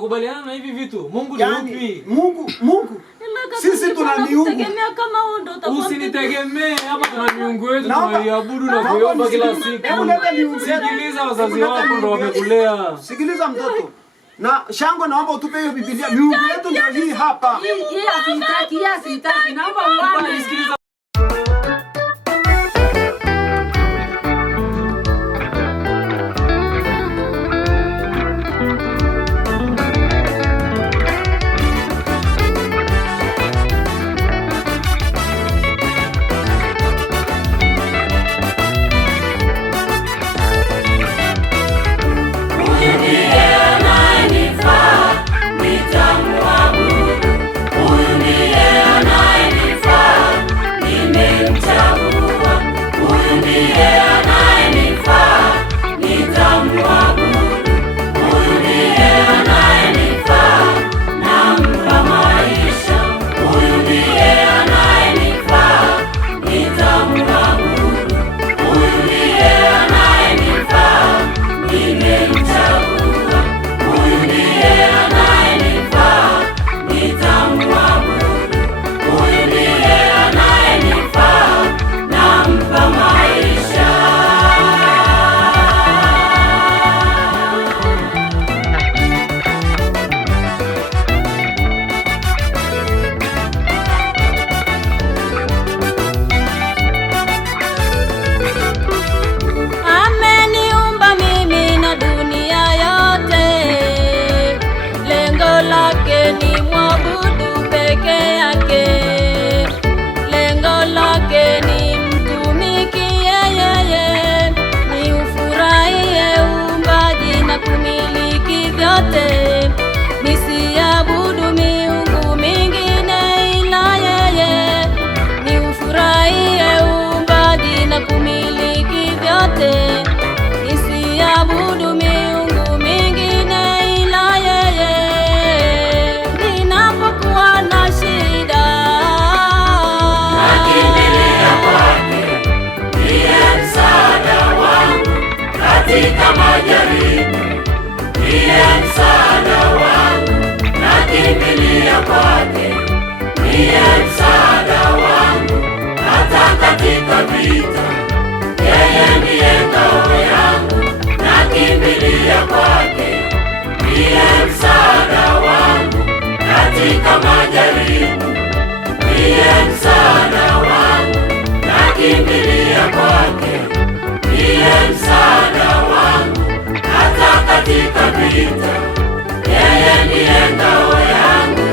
unakubaliana na hivi vitu? Mungu ni yupi? Mungu. Sisi tuna miungu. Usinitegemee, hapa tuna miungu yetu tunaiabudu na kuomba kila siku. Sikiliza wazazi wako ndio wamekulea. Sikiliza mtoto. Na Shango, naomba utupe hiyo Biblia. Miungu yetu ndio hii hapa. Hii asitaki. Naomba uone. Sikiliza. Nisiabudu miungu mingine ila yeye, niufurahie uumbaji na kumiliki vyote. Nisiabudu miungu mingine ila yeye. Ninapokuwa na shida, nakimbilia kwake, ndiye msaada wangu katika majaribu. Ndiye msaada wangu, nakimbilia kwake. Ndiye msaada wangu, hata katika vita. Yeye ndiye ngao yangu, nakimbilia kwake. Ndiye msaada wangu, katika majaribu. Ndiye msaada wangu, nakimbilia kwake. Ndiye msaada wangu, hata katika vita. Yeye ndiye ngao yangu.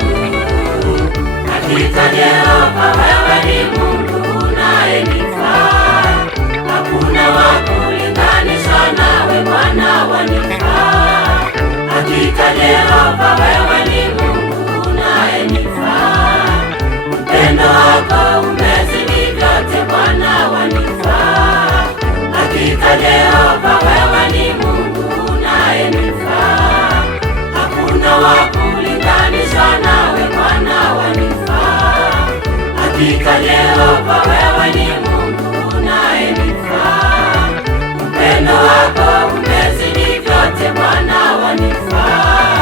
Hakika Yehova, wewe ni Mungu unayenifaa. Hakuna wa kulinganisha nawe, Bwana wanifaa. Hakika Yehova, wewe ni Mungu unayenifaa. Upendo wako umezidi vyote, Bwana wanifaa. Hakika Yehova, wewe ni Mungu unayenifaa. Hakuna wa kulinganisha nawe, Bwana wanifaa. Hakika Yehova, wewe ni Mungu unayenifaa. Upendo wako umezidi vyote, Bwana wanifaa.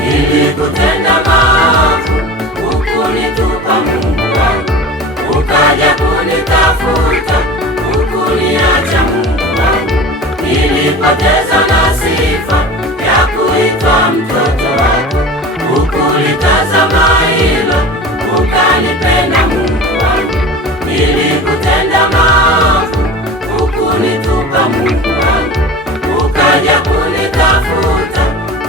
Nilikutenda maovu, hukunitupa Mungu wangu. Ukaja kunitafuta, hukuniacha Mungu wangu. Nilipoteza na sifa ya kuitwa mtoto wako. Hukulitazama hilo, ukanipenda Mungu wangu. Nilikutenda maovu, hukunitupa Mungu wangu. Ukaja kunitafuta,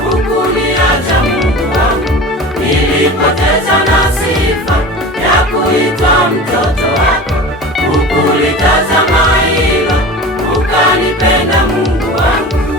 hukuniacha Mungu wangu. Nilipoteza na sifa ya kuitwa mtoto wako. Hukulitazama hilo, ukanipenda Mungu wangu.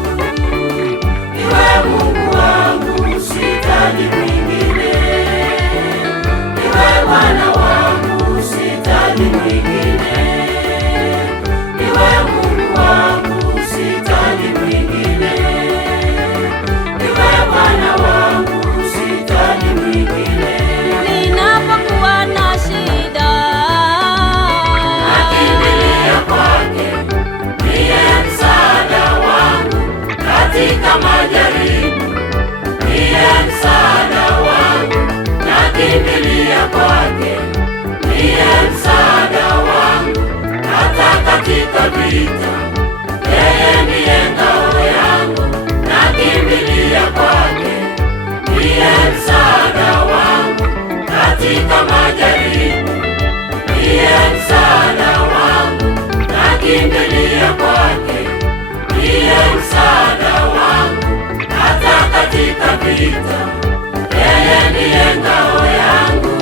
nakimbilia kwake, ndiye msaada wangu hata katika vita. Yeye ndiye ngao yangu, nakimbilia kwake, ndiye msaada wangu katika majaribu. Ndiye msaada wangu, nakimbilia kwake, ndiye msaada wangu hata katika vita. Yeye ndiye ngao yangu.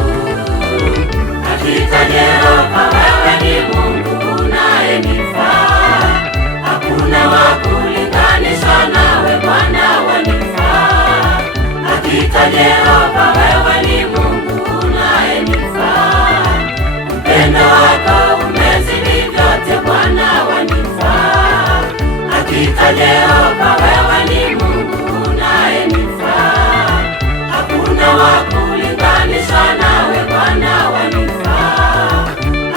Hakika Yehova, wewe ni Mungu unayenifaa, hakuna wa kulinganisha nawe, Bwana wanifaa. Hakika Yehova, wewe ni Mungu unayenifaa, upendo wako umezidi vyote, Bwana wanifaa. Hakika Yehova, wewe ni Mungu unayenifaa, hakuna wa kulinganisha nawe, Bwana wanifaa.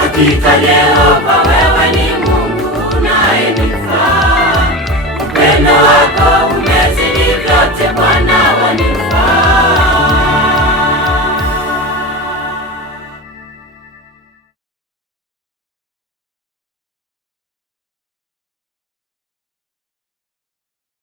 Hakika Yehova